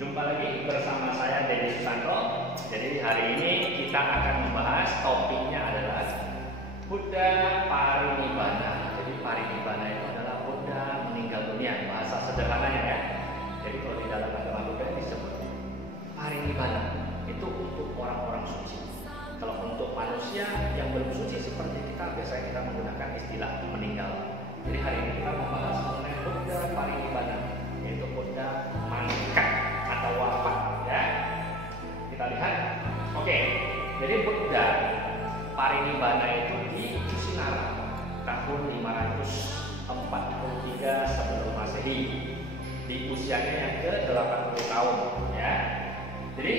Jumpa lagi bersama saya Dedi Susanto. Jadi hari ini kita akan membahas topiknya adalah Buddha Parinibbana. Jadi Parinibbana itu adalah Buddha meninggal dunia, bahasa sederhananya ya. Jadi kalau di dalam agama Buddha disebut Parinibbana itu untuk orang-orang suci. Kalau untuk manusia yang belum suci seperti kita, biasanya kita menggunakan istilah meninggal. Jadi hari ini kita membahas mengenai Buddha Parinibbana, yaitu Buddha mangkat atau wafat ya. Kita lihat. Oke. Jadi Buddha Parinibbana itu di Kusinara tahun 543 sebelum Masehi, di usianya yang ke-80 tahun ya. Jadi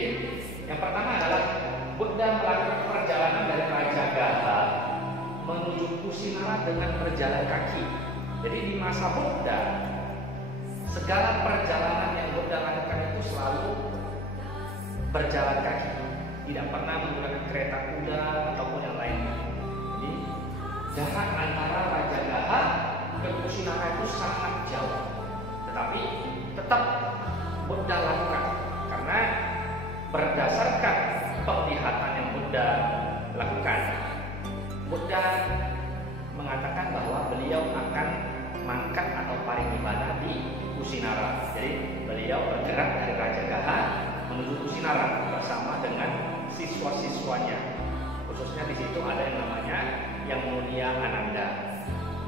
yang pertama adalah Buddha melakukan perjalanan dari Raja Gaha menuju Kusinara dengan berjalan kaki. Jadi di masa Buddha, segala perjalanan yang Buddha lakukan itu selalu berjalan kaki, tidak pernah menggunakan kereta kuda ataupun yang lainnya. Jadi jarak antara Raja Gaha ke Kusinara itu sangat jauh, tetapi tetap Buddha lakukan karena berdasarkan penglihatan yang Buddha lakukan, Buddha mengatakan bahwa beliau akan mangkat atau parinibbana di Kusinara. Jadi beliau bergerak dari Raja Gaha menuju Kusinara bersama dengan siswa-siswanya. Khususnya di situ ada yang namanya Yang Mulia Ananda.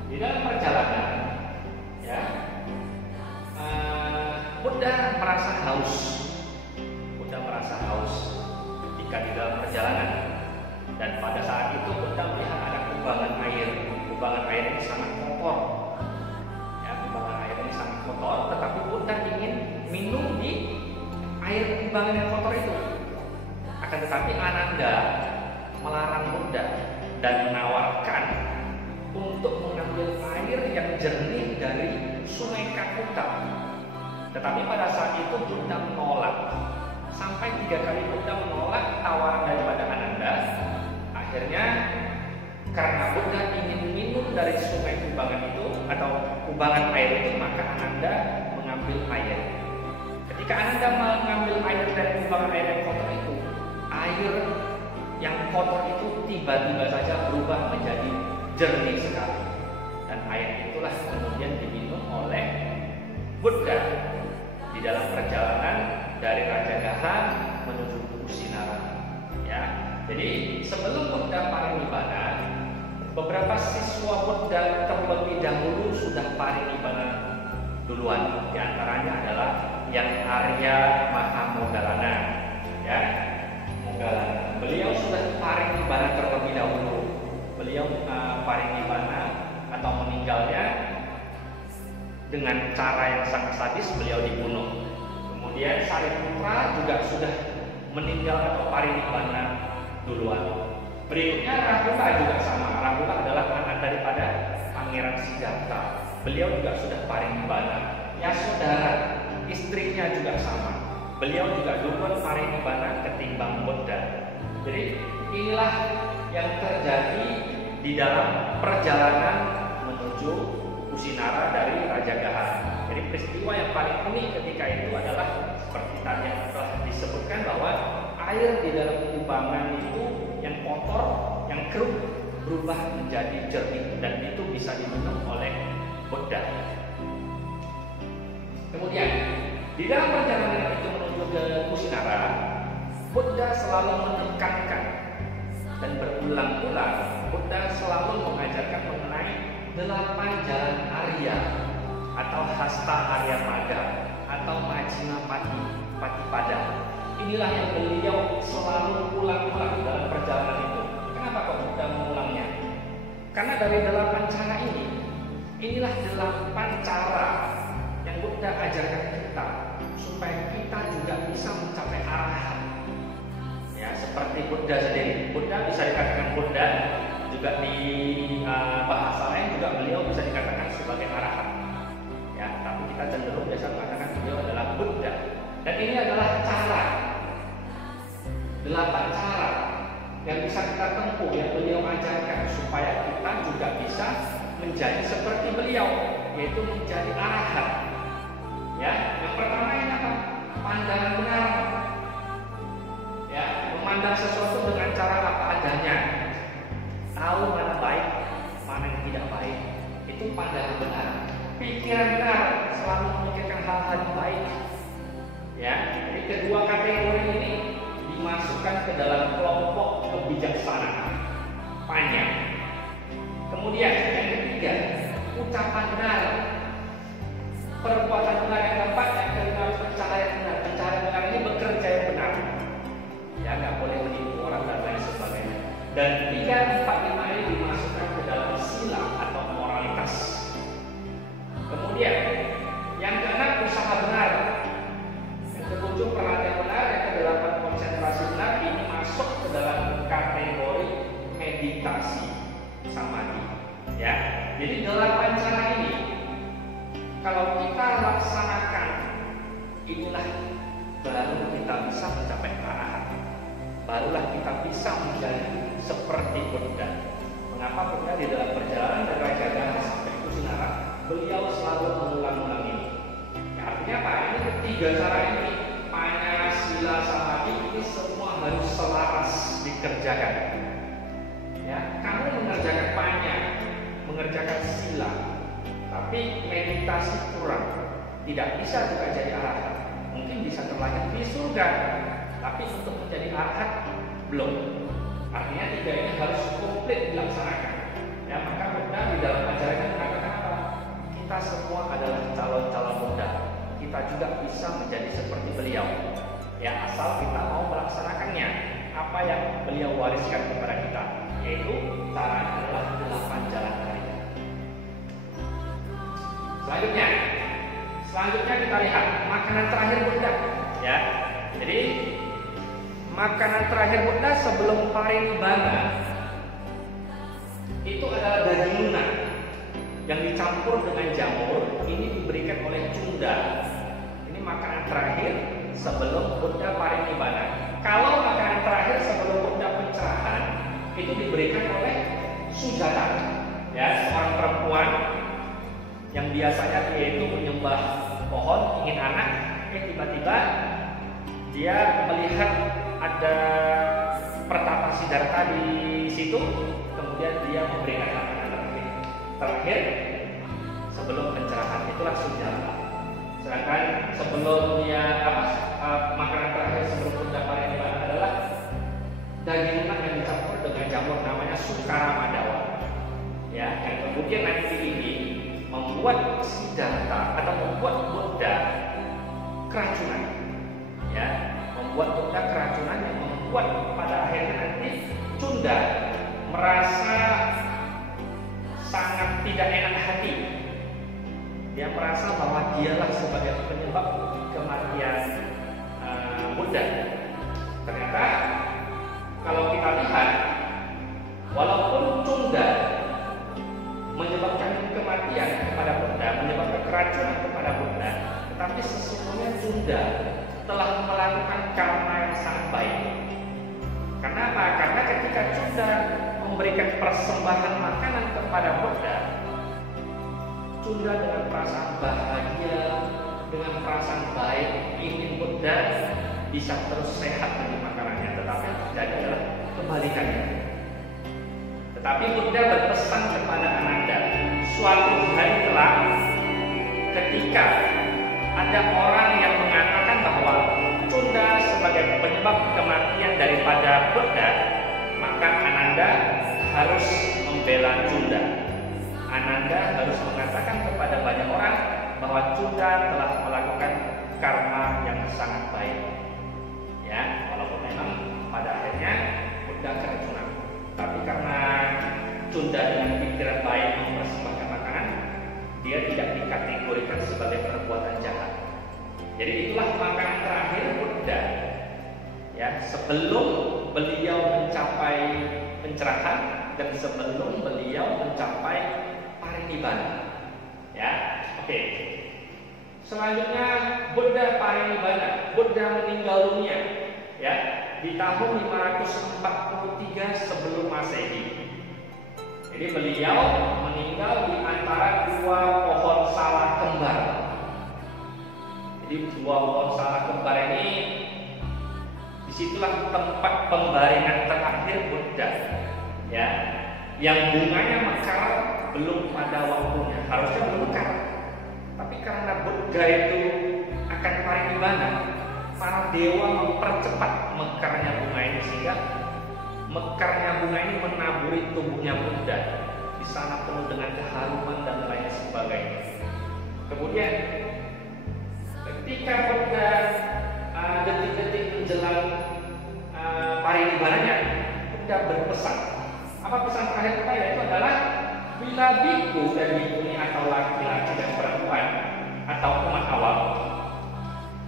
Di dalam perjalanan, ya, Buddha merasa haus. Buddha merasa haus ketika di dalam perjalanan. Dan pada saat itu Buddha melihat ada kubangan air. Kubangan air ini sangat kotor. Tetapi Buddha ingin minum di air kubangan yang kotor itu. Akan tetapi Ananda melarang Buddha dan menawarkan untuk mengambil air yang jernih dari Sungai Kakuta. Tetapi pada saat itu Buddha menolak. Sampai 3 kali Buddha menolak tawaran daripada Ananda. Akhirnya karena Buddha ingin minum dari sungai kubangan itu atau kubangan air itu, maka Ananda mengambil air. Ketika Ananda mengambil air dari kubangan air yang kotor itu, air yang kotor itu tiba-tiba saja berubah menjadi jernih sekali. Dan air itulah kemudian diminum oleh Buddha di dalam perjalanan dari Raja Gaha menuju Kusinara. Ya, jadi sebelum Buddha Parinibbana, beberapa siswa Buddha terlebih dahulu sudah parinibbana duluan. Di antaranya adalah yang Arya Mahamoggalana, ya, Moggalana. Beliau sudah parinibbana terlebih dahulu. Beliau parinibbana atau meninggalnya dengan cara yang sangat sadis, beliau dibunuh. Kemudian Sariputra juga sudah meninggal atau parinibbana duluan. Berikutnya Rahula juga sama. Rahula adalah anak daripada Pangeran Siddhartha. Beliau juga sudah parinibbana. Yasodhara, istrinya juga sama. Beliau juga duluan parinibbana ketimbang Buddha. Jadi inilah yang terjadi di dalam perjalanan menuju Kusinara dari Raja Gaha. Jadi peristiwa yang paling unik ketika itu adalah seperti tadi yang telah disebutkan bahwa air di dalam kubangan itu yang kotor, yang keruh berubah menjadi jernih dan itu bisa diminum oleh Buddha. Kemudian di dalam perjalanan itu menuju ke Kusinara, Buddha selalu menekankan dan berulang-ulang Buddha selalu mengajarkan mengenai 8 jalan Arya atau Hasta Arya Magga atau Majjhima Patipada. Inilah yang beliau selalu ulang-ulang dalam perjalanan itu. Kenapa kok Buddha mengulangnya? Karena dari 8 cara inilah 8 cara yang Buddha ajarkan kita supaya kita juga bisa mencapai arahat. Ya, seperti Buddha sendiri. Buddha bisa dikatakan Buddha, juga di bahasa lain juga beliau bisa dikatakan sebagai arahat. Ya, tapi kita cenderung biasa mengatakan beliau adalah Buddha. Dan ini adalah 8 cara yang bisa kita tempuh yang beliau ajarkan supaya kita juga bisa menjadi seperti beliau, yaitu menjadi arahat. Ya, yang pertama ini apa? Pandangan memandang sesuatu dengan cara apa adanya, tahu mana baik, mana yang tidak baik, itu pandangan benar. Pikiran benar selalu memikirkan hal-hal yang baik. Ya, jadi kedua kategori ini dimasukkan ke dalam kelompok kebijaksanaan panjang. Kemudian yang ketiga, ucapan benar, perbuatan benar. Yang keempat, yang kelima, pencahayaan benar. Pencahayaan benar ini bekerja yang benar. Ya, nggak boleh menipu orang dan lain sebagainya. Dan 3, 4, 5 ini dimasukkan ke dalam sila atau moralitas. Kemudian yang keenam, usaha benar. Yang ketujuh, perhatian benar. Yang kedelapan, konsentrasi benar. Ini masuk ke dalam kategori meditasi samadhi. Ya, jadi 8 cara ini kalau kita laksanakan, inilah baru kita bisa mencapai arahat. Barulah kita bisa menjadi seperti Buddha. Mengapa Buddha di dalam perjalanan dari Raja Gana sampai Kusinara, beliau selalu mengulang-ulang ini. Ya, artinya apa? Ini ketiga cara ini, panya, sila, samadhi, ini semua harus selaras dikerjakan. Ya, kamu mengerjakan panya, mengerjakan sila, tapi meditasi kurang, tidak bisa juga jadi arahat. Mungkin bisa terlahir di surga, tapi untuk menjadi arahat belum. Artinya 3 ini harus komplit dilaksanakan. Ya, maka Buddha di dalam ajarannya mengatakan apa? Kita semua adalah calon-calon Buddha. Kita juga bisa menjadi seperti beliau. Ya, asal kita mau melaksanakannya. Apa yang beliau wariskan kepada kita, yaitu caranya adalah 8 jalan raya. Selanjutnya kita lihat makanan terakhir Buddha. Ya, jadi makanan terakhir Buddha sebelum parinibbana itu adalah daging lunak yang dicampur dengan jamur. Ini diberikan oleh Cunda. Ini makanan terakhir sebelum Buddha parinibbana. Kalau makanan terakhir sebelum Buddha pencerahan itu diberikan oleh Sujata, ya, seorang perempuan yang biasanya dia itu menyembah pohon, ingin anak, tiba-tiba dia melihat ada pertapa Siddhartha di situ, kemudian dia memberikan makanan terakhir sebelum pencerahan, itulah Sujata. Sedangkan sebelumnya makanan terakhir sebelum Buddha parinibbana adalah daging lunak yang dicampur dengan jamur namanya Sukara Madawa. Ya, yang kemudian nanti ini membuat Siddhartha atau membuat Buddha keracunan. Ya, membuat Buddha keracunan yang membuat pada akhirnya nanti Cunda merasa sangat tidak enak hati. Dia merasa bahwa dialah sebagai penyebab kematian Buddha. Ternyata kalau kita lihat, walaupun Cunda menyebabkan kematian kepada Buddha, menyebabkan keracunan kepada Buddha, tetapi sesungguhnya Cunda telah melakukan karma yang sangat baik. Karena apa? Karena ketika Cunda memberikan persembahan makanan kepada Buddha, Cunda dengan perasaan bahagia, dengan perasaan baik, ingin Buddha bisa terus sehat dari makanannya. Tetapi terjadi adalah kebalikannya. Tetapi Buddha berpesan kepada Ananda, suatu hari kelak ketika ada orang yang mengatakan bahwa Cunda sebagai penyebab kematian daripada Buddha, maka Ananda harus membela Cunda. Ananda harus mengatakan kepada banyak orang bahwa Cunda telah melakukan karma yang sangat baik. Ya, walaupun memang pada akhirnya Buddha keracunan, tapi karena Cunda dengan pikiran baik mempersembahkan makanan, dia tidak dikategorikan sebagai perbuatan jahat. Jadi itulah makanan terakhir Buddha. Ya, sebelum beliau mencapai pencerahan dan sebelum beliau mencapai parinibbana. Ya, oke. Selanjutnya Buddha parinibbana, Buddha meninggal dunia, ya, di tahun 543 sebelum Masehi. Jadi beliau meninggal di antara 2 pohon salak kembar. Jadi 2 pohon salak kembar ini Disitulah tempat pembaringan terakhir Buddha, ya, yang bunganya mekar belum pada waktunya, harusnya belum mekar. Tapi karena Buddha itu akan parinibbana, para dewa mempercepat mekarnya bunga ini, sehingga mekarnya bunga ini menaburi tubuhnya Buddha. Di sana penuh dengan keharuman dan lain sebagainya. Kemudian ketika Buddha detik-detik menjelang parinibbananya, Buddha berpesan. Apa pesan terakhir Buddha? Yaitu adalah bila biku dan bikuni atau laki-laki dan perempuan atau umat awam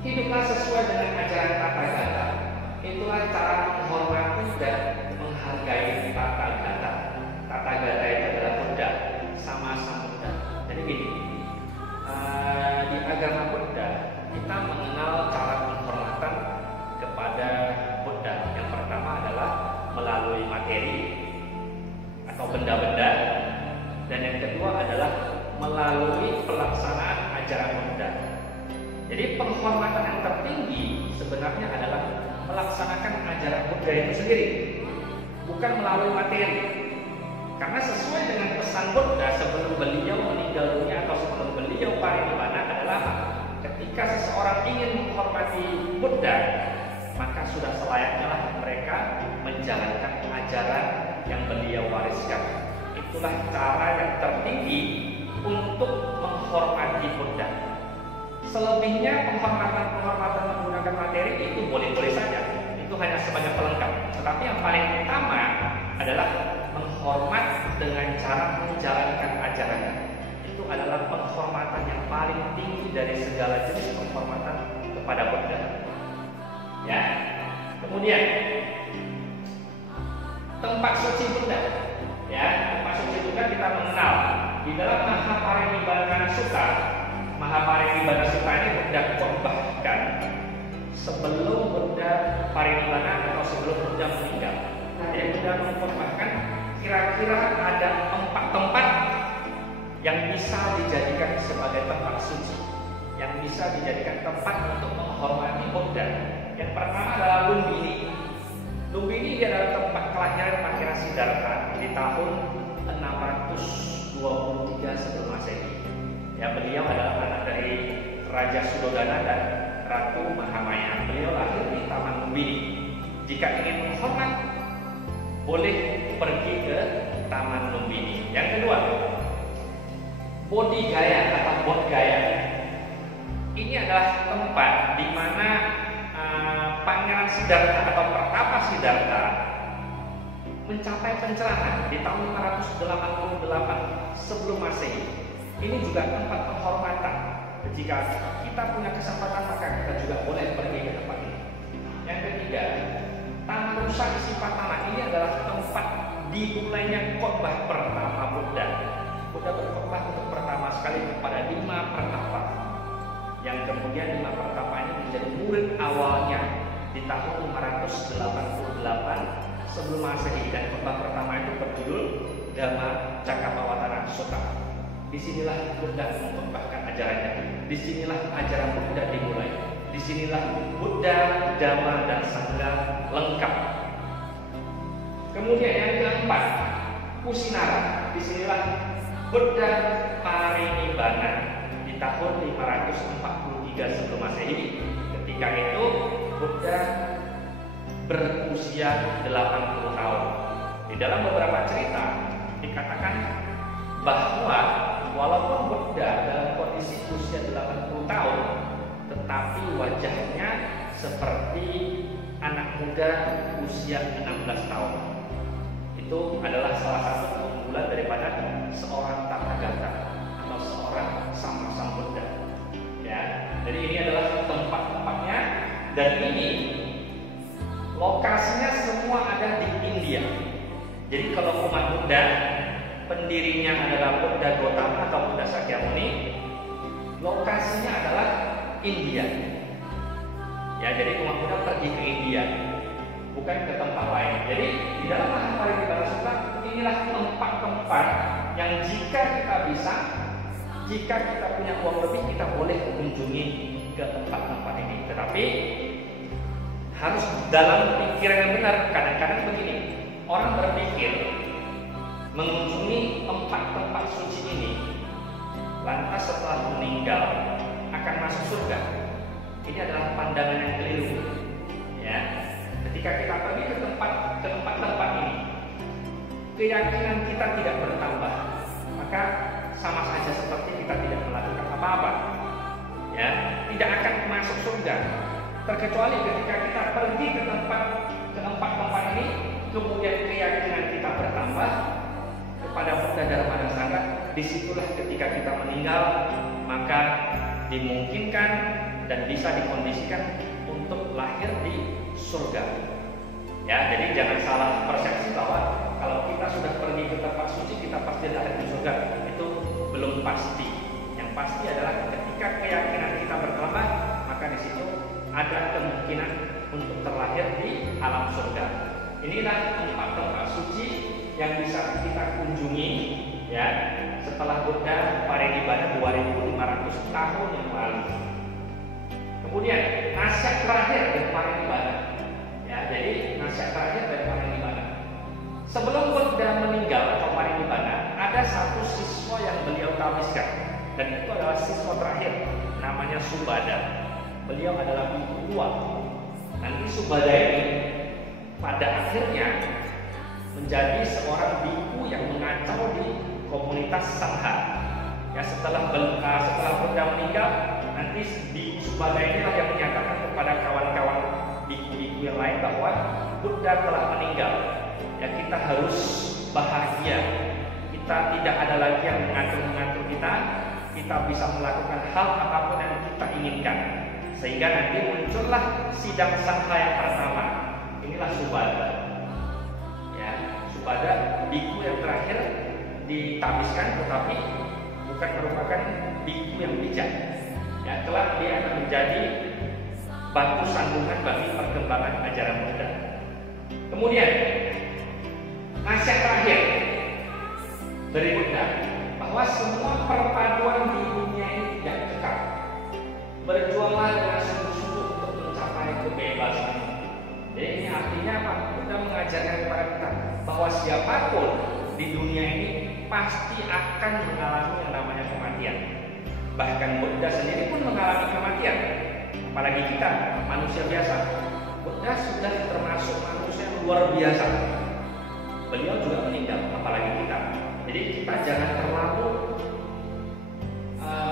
hiduplah sesuai dengan ajaran Tathagata, itulah cara menghormati dan menghargai Tathagata. Tathagata itu adalah Buddha, sama-sama Buddha. Jadi gini, di agama Buddha kita mengenal cara penghormatan kepada Buddha. Yang pertama adalah melalui materi atau benda-benda, dan yang kedua adalah melalui pelaksanaan ajaran Buddha. Jadi penghormatan yang tertinggi sebenarnya adalah melaksanakan ajaran Buddha itu sendiri, bukan melalui materi. Karena sesuai dengan pesan Buddha sebelum beliau meninggal dunia atau sebelum beliau parinibbana adalah ketika seseorang ingin menghormati Buddha, maka sudah selayaknya lah mereka menjalankan ajaran yang beliau wariskan. Itulah cara yang tertinggi untuk menghormati Buddha. Selebihnya penghormatan menggunakan materi itu boleh-boleh saja, itu hanya sebagai pelengkap. Tetapi yang paling utama adalah menghormat dengan cara menjalankan ajarannya. Itu adalah penghormatan yang paling tinggi dari segala jenis penghormatan kepada Buddha. Ya. Kemudian tempat suci Buddha. Ya, tempat suci Buddha kita mengenal di dalam Mahaparinibbana Sutta. Mahaparinibbana Sutta ini Buddha khotbahkan sebelum Buddha parinibbana atau sebelum Buddha meninggal. Jadi Buddha mengkhotbahkan kira-kira ada 4 tempat yang bisa dijadikan sebagai tempat suci, yang bisa dijadikan tempat untuk menghormati Buddha. Yang pertama adalah Lumbini. Lumbini adalah tempat kelahiran Mahavira Siddhartha di tahun 623 sebelum Masehi. Ya, beliau adalah anak dari Raja Sudodana dan Ratu Mahamaya. Beliau lahir di Taman Lumbini. Jika ingin menghormat, boleh pergi ke Taman Lumbini. Yang kedua, Bodhi Gaya atau Bodh Gaya. Ini adalah tempat di mana Pangeran Siddhartha atau Pertapa Siddhartha mencapai pencerahan di tahun 588 sebelum Masehi. Ini juga tempat penghormatan. Jika kita punya kesempatan, maka kita juga boleh pergi ke tempat ini. Yang ketiga, Taman Rusa Isipatana. Ini adalah tempat dimulainya khotbah pertama Buddha. Buddha berkhotbah untuk pertama sekali kepada 5 pertapa, yang kemudian 5 pertapa ini menjadi murid awalnya di tahun 588 sebelum Masehi, dan khotbah pertama itu berjudul Dhamma Cakkappavattana Sutta. Disinilah Buddha mengkhotbahkan ajarannya. Disinilah ajaran Buddha dimulai. Disinilah Buddha, Dhamma, dan Sangha lengkap. Kemudian yang keempat, Kusinara. Disinilah Buddha parinibbana di tahun 543 sebelum Masehi. Ketika itu Buddha berusia 80 tahun. Di dalam beberapa cerita dikatakan bahwa walaupun Buddha dalam kondisi usia 80 tahun, tetapi wajahnya seperti anak muda usia 16 tahun. Itu adalah salah satu keunggulan daripada seorang Tathagata atau seorang Sama Buddha. Ya, jadi ini adalah tempat-tempatnya, dan ini lokasinya semua ada di India. Jadi kalau umat Buddha, pendirinya adalah Buddha Gautama atau Buddha Sakyamuni, lokasinya adalah India. Ya, jadi umat Buddha pergi ke India, bukan ke tempat lain. Jadi di dalam Mahaparinibbana Sutta inilah tempat-tempat yang jika kita bisa, jika kita punya uang lebih, kita boleh mengunjungi ke tempat-tempat ini. Tetapi harus dalam pikiran yang benar. Kadang-kadang begini, orang berpikir mengunjungi 4 tempat suci ini, lantas setelah meninggal akan masuk surga. Ini adalah pandangan yang keliru. Ya, ketika kita pergi ke tempat-tempat ini, keyakinan kita tidak bertambah, maka sama saja seperti kita tidak melakukan apa-apa. Ya, tidak akan masuk surga. Terkecuali ketika kita pergi ke empat tempat ini, kemudian keyakinan kita bertambah kepada Buddha Dharma dan Sangha. Disitulah ketika kita meninggal, maka dimungkinkan dan bisa dikondisikan untuk lahir di surga. Ya, jadi jangan salah persepsi bahwa kalau kita sudah pergi ke tempat suci kita pasti lahir di surga. Itu belum pasti. Yang pasti adalah ketika keyakinan kita bertambah, maka di situ ada kemungkinan untuk terlahir di alam surga. Inilah 4 tempat suci yang bisa kita kunjungi, ya, setelah Buddha parinibbana 2500 tahun yang lalu. Kemudian nasihat terakhir dari parinibbana. Ya, jadi nasihat terakhir dari parinibbana. Sebelum Buddha meninggal atau parinibbana, ada satu siswa yang beliau tawiskan, dan itu adalah siswa terakhir, namanya Subhada. Beliau adalah biku tua. Nanti Subhada ini pada akhirnya menjadi seorang biku yang mengacau di komunitas Sangha. Ya, setelah Buddha meninggal, nanti biku Subhada inilah yang menyatakan kepada kawan-kawan biku-biku yang lain bahwa Buddha telah meninggal. Ya, kita harus bahagia. Kita tidak ada lagi yang mengatur-ngatur kita. Kita bisa melakukan hal apapun yang kita inginkan. Sehingga nanti muncullah sidang Sangha yang pertama. Inilah Subhada. Ya, Subhada biku yang terakhir ditawiskan, tetapi bukan merupakan biku yang bijak. Ya, kelak dia akan menjadi batu sandungan bagi perkembangan ajaran Buddha. Kemudian nasihat terakhir dari Buddha bahwa semua perpaduan di dunia ini tidak kekal. Berjuanglah dengan sungguh-sungguh untuk mencapai kebebasan. Jadi ini artinya apa? Buddha mengajarkan kepada kita bahwa siapapun di dunia ini pasti akan mengalami yang namanya kematian. Bahkan Buddha sendiri pun mengalami kematian. Apalagi kita, manusia biasa. Buddha sudah termasuk manusia yang luar biasa. Beliau juga meninggal, apalagi kita. Jadi kita jangan terlalu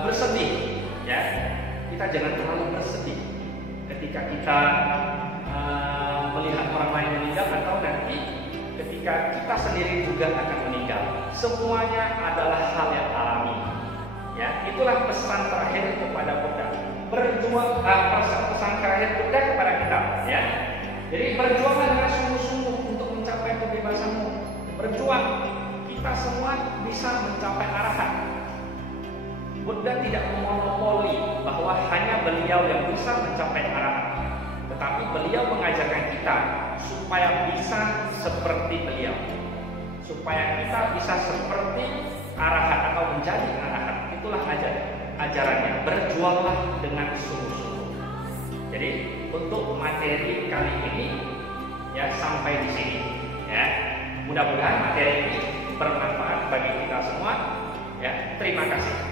bersedih, ya. Kita jangan terlalu bersedih ketika kita melihat orang lain meninggal, atau nanti ketika kita sendiri juga akan meninggal. Semuanya adalah hal yang alami. Ya, itulah pesan terakhir kepada Buddha. Berjuang, pesan terakhir Buddha kepada kita. Ya, jadi berjuanglah dengan sungguh-sungguh untuk mencapai kebebasanmu. Berjuang, kita semua bisa mencapai arahat. Buddha tidak memonopoli bahwa hanya beliau yang bisa mencapai arahat, tetapi beliau mengajarkan kita supaya bisa seperti beliau, supaya kita bisa seperti arahat atau menjadi arahat. Itulah ajarannya. Berjuanglah dengan sungguh-sungguh. Jadi untuk materi kali ini ya sampai di sini. Ya, mudah-mudahan materi ini bermanfaat bagi kita semua. Ya, terima kasih.